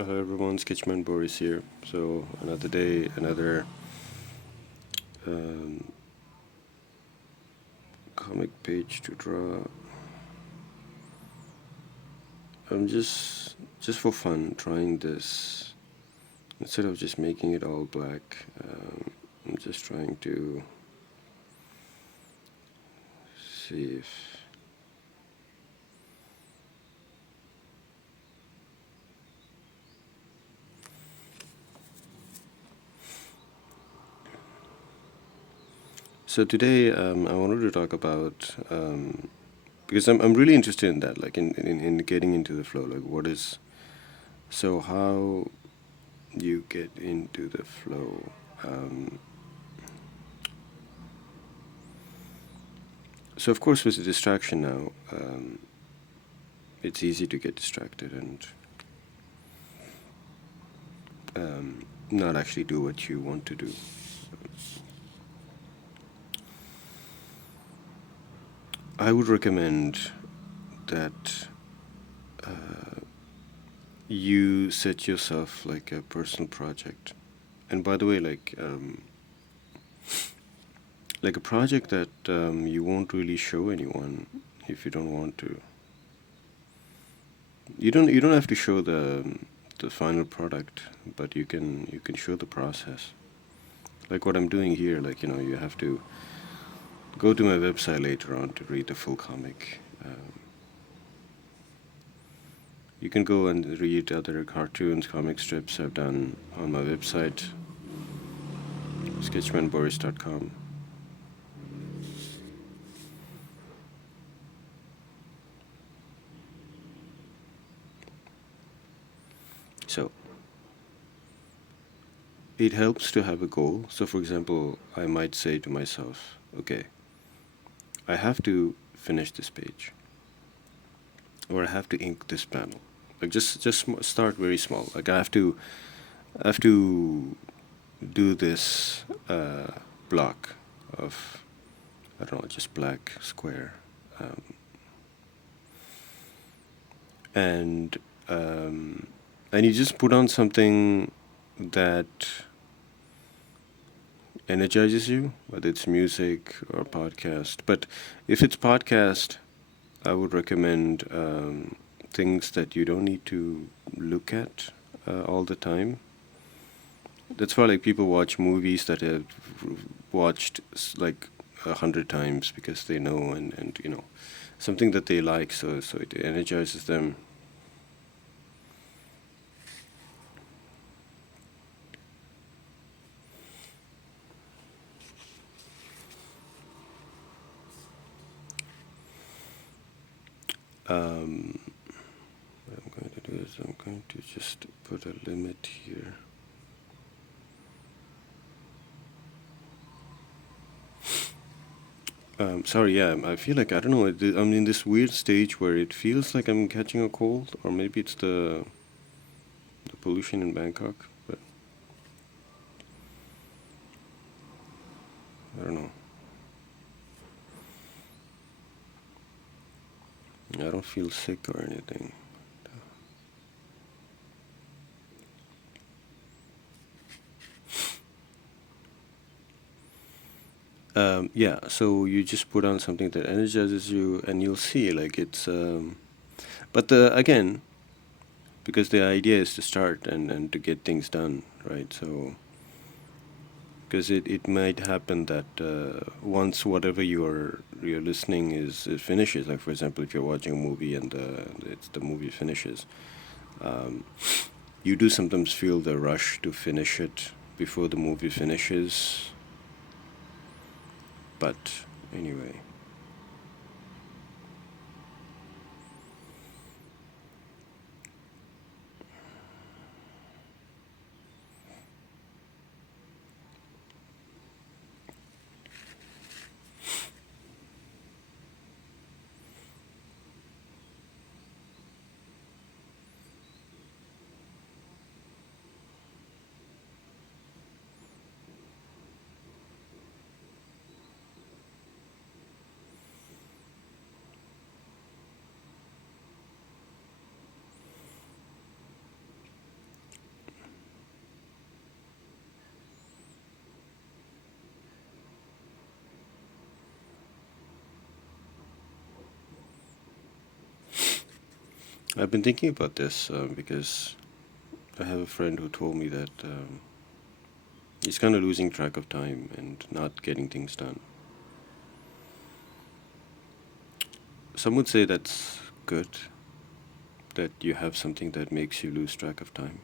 Hello everyone, Sketchman Boris here. So another day, another um, comic page to draw. I'm just for fun trying this instead of just making it all black. I'm just trying to see if so today I wanted to talk about because I'm really interested in that, like in getting into the flow, like what is so how you get into the flow. So of course with the distraction now, it's easy to get distracted and not actually do what you want to do. I would recommend that you set yourself like a personal project. And by the way, like a project that you won't really show anyone if you don't want to. You don't have to show the final product, but you can show the process. Like what I'm doing here, like you have to go to my website later on to read the full comic. You can go and read other cartoons, comic strips I've done on my website, sketchmanboris.com. So it helps to have a goal. So, for example, I might say to myself, okay, I have to finish this page, or I have to ink this panel. Like just start very small. Like I have to do this block of, I don't know, just black square, um, and um, and you just put on something that energizes you, whether it's music or podcast. But if it's podcast, I would recommend things that you don't need to look at all the time. That's why like people watch movies that have watched like 100 times because they know and something that they like, so it energizes them. What I'm going to do is I'm going to just put a limit here. Sorry, yeah, I feel like I don't know. I'm in this weird stage where it feels like I'm catching a cold, or maybe it's the pollution in Bangkok, but I don't know. I don't feel sick or anything. Yeah, so you just put on something that energizes you, and you'll see like it's. But again, because the idea is to start and to get things done, right? So because it might happen that once whatever you're listening is it finishes, like for example if you're watching a movie and the movie finishes, um, you do sometimes feel the rush to finish it before the movie finishes, but anyway. I've been thinking about this because I have a friend who told me that he's kind of losing track of time and not getting things done. Some would say that's good, that you have something that makes you lose track of time.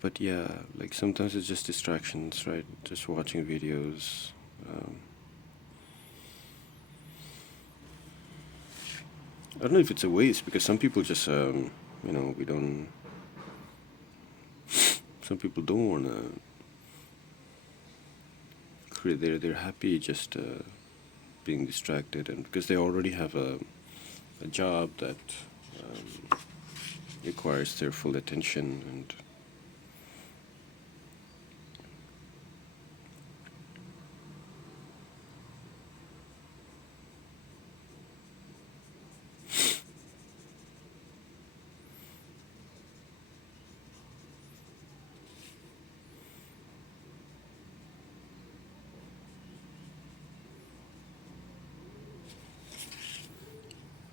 But yeah, like sometimes it's just distractions, right? Just watching videos. Um, I don't know if it's a waste because some people just, we don't. Some people don't want to create. They're happy just being distracted, and because they already have a job that um, requires their full attention and.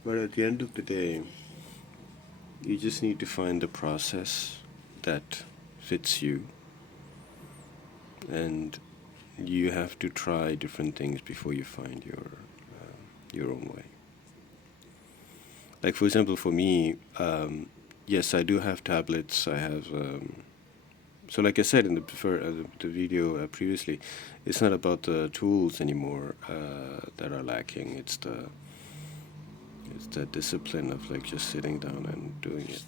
But at the end of the day, you just need to find the process that fits you, and you have to try different things before you find your own way. Like for example, for me, yes, I do have tablets. I have so like I said in the video previously, it's not about the tools anymore that are lacking. It's the discipline of like just sitting down and doing it.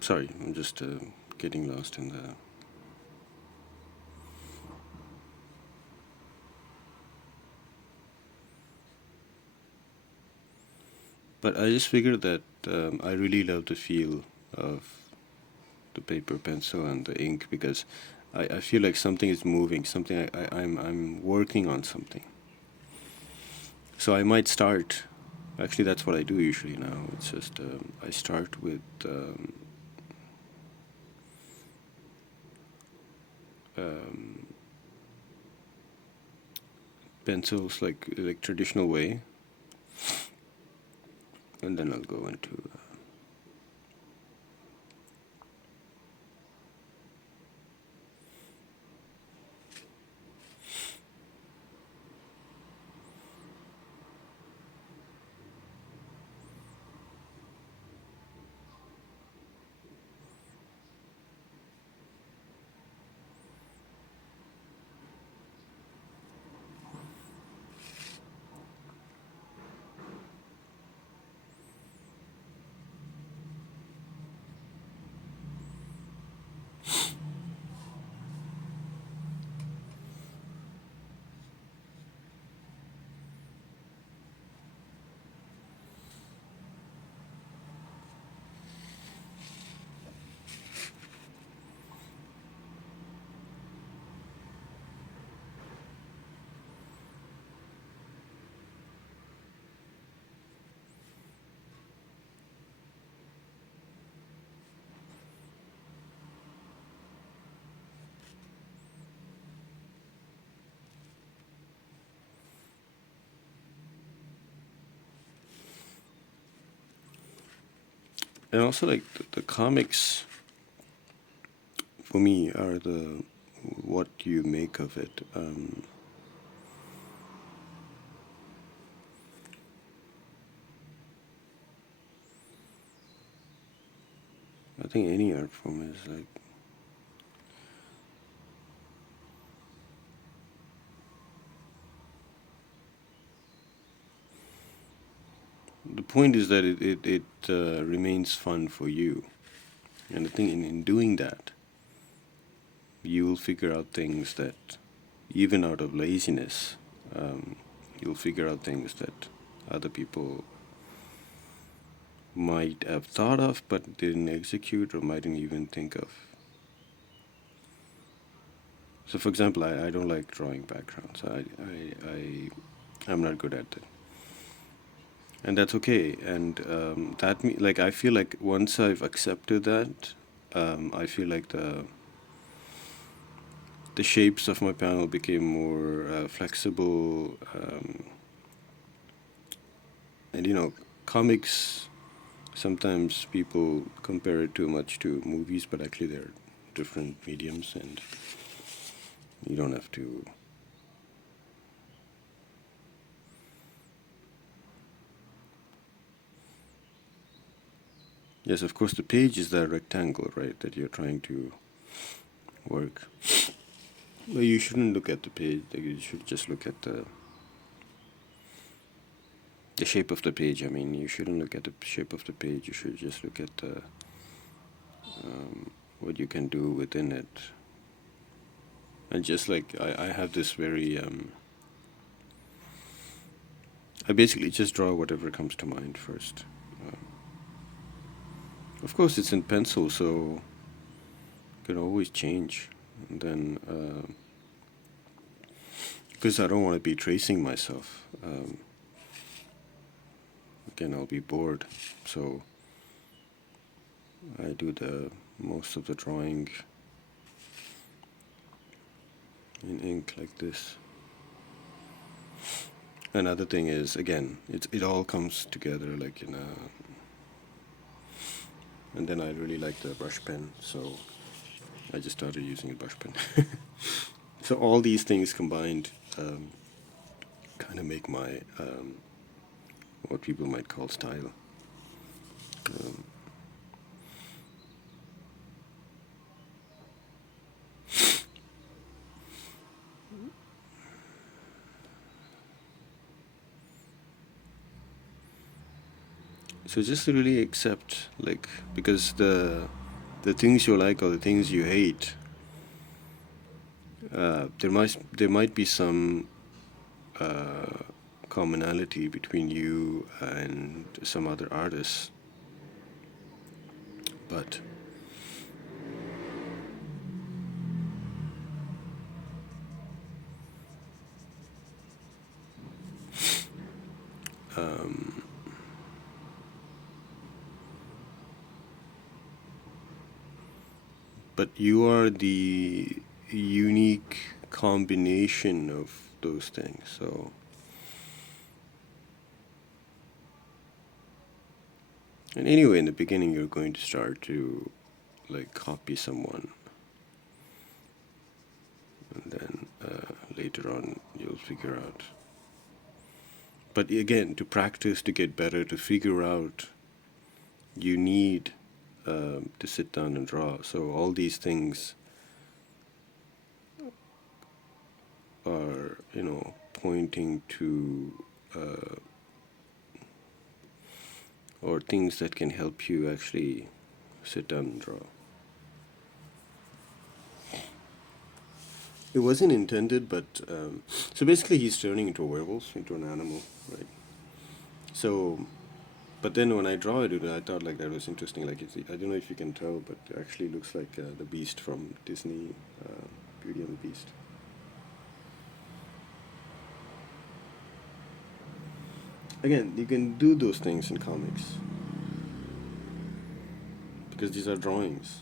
Sorry, I'm just getting lost in the. But I just figured that I really love the feel of the paper, pencil, and the ink because I feel like something is moving, something I'm working on something. So I might start. Actually, that's what I do usually now. It's just I start with um, pencils, like traditional way, and then I'll go into. and also like the comics for me are the what you make of it. I think any art form is like, the point is that it remains fun for you, and I think in doing that, you will figure out things that, even out of laziness, you'll figure out things that other people might have thought of but didn't execute or mightn't even think of. So, for example, I don't like drawing backgrounds. I'm not good at it, and that's okay. And like I feel like once I've accepted that, I feel like the shapes of my panel became more flexible, and comics. Sometimes people compare it too much to movies, but actually they're different mediums, and you don't have to. Yes, of course, the page is that rectangle, right, that you're trying to work. But you shouldn't look at the page. Like, you should just look at the shape of the page. I mean, you shouldn't look at the shape of the page. You should just look at what you can do within it. And just like I have this very, I basically just draw whatever comes to mind first. Of course, it's in pencil, so it can always change. And then, because I don't want to be tracing myself, again, I'll be bored. So I do the most of the drawing in ink like this. Another thing is, again, it all comes together like in a. And then I really like the brush pen, so I just started using a brush pen. So all these things combined kind of make my what people might call style. Um, so just to really accept, like, because the things you like or the things you hate, there might be some commonality between you and some other artists, but um, but you are the unique combination of those things. So and anyway, in the beginning you're going to start to like copy someone, and then later on you'll figure out. But again, to practice, to get better, to figure out, you need to sit down and draw. So all these things are, pointing to or things that can help you actually sit down and draw. It wasn't intended, but so basically he's turning into a werewolf, into an animal, right? So, but then when I draw it, I thought like that was interesting. Like I don't know if you can tell, but it actually looks like the Beast from Disney, Beauty and the Beast. Again, you can do those things in comics because these are drawings.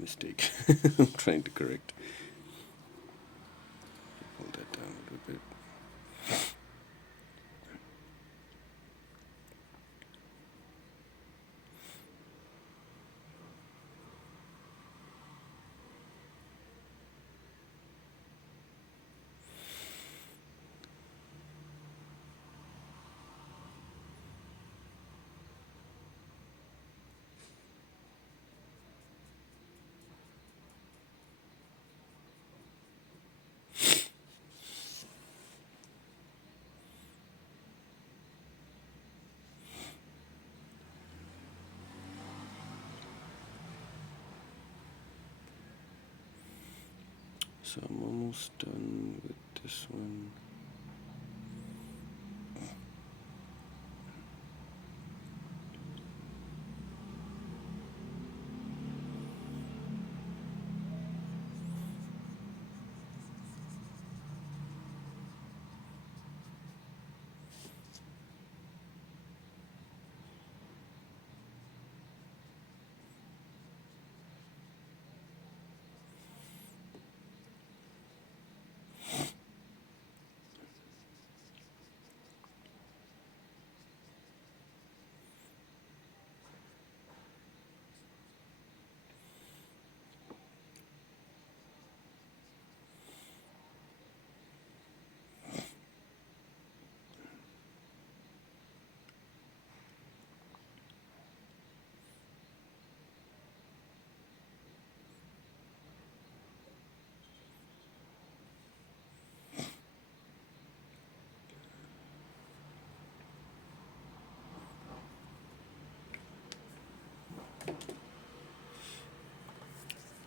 mistake. I'm trying to correct. Pull that down a little bit. So I'm almost done with this one.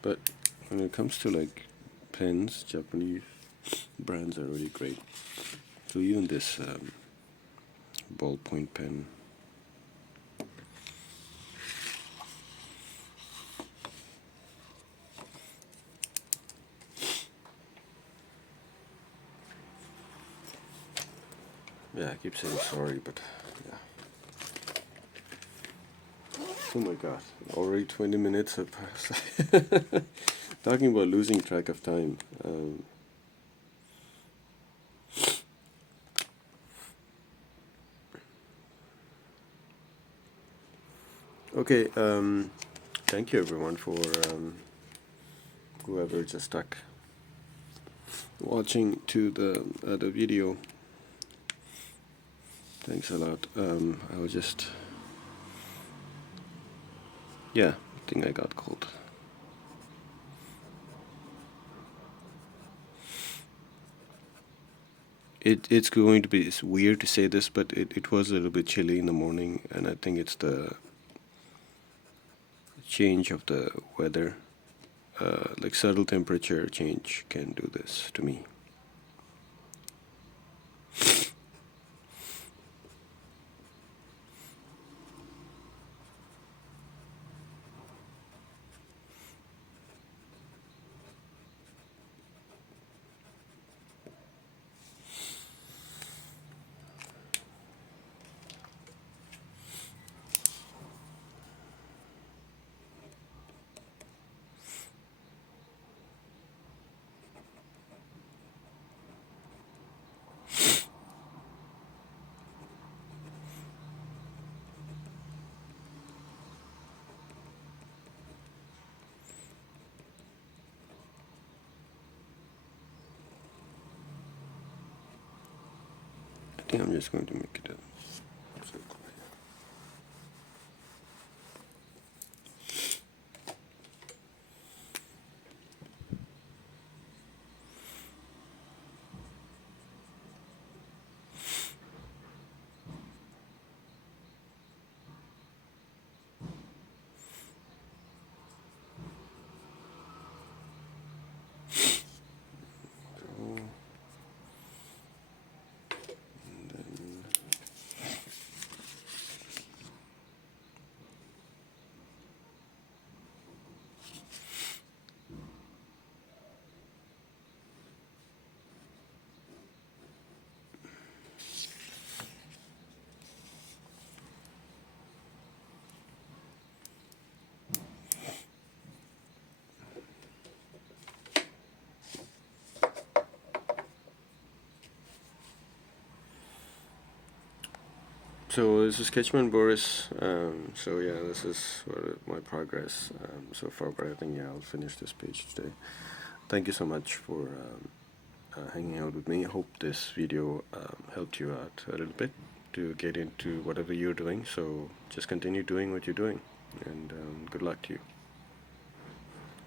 But when it comes to like pens, Japanese brands are really great. So even this ballpoint pen. Yeah, I keep saying sorry, but yeah. Oh my god, already 20 minutes have passed. Talking about losing track of time. Okay, thank you everyone for whoever just stuck watching to the video. Thanks a lot. I was just, yeah, I think I got cold. It's going to be, it's weird to say this, but it was a little bit chilly in the morning, and I think it's the change of the weather. Like subtle temperature change can do this to me. I think I'm just going to make it a circle. So this is Sketchman Boris. So yeah, this is my progress so far. But I think I'll finish this page today. Thank you so much for hanging out with me. Hope this video helped you out a little bit to get into whatever you're doing. So just continue doing what you're doing, and good luck to you.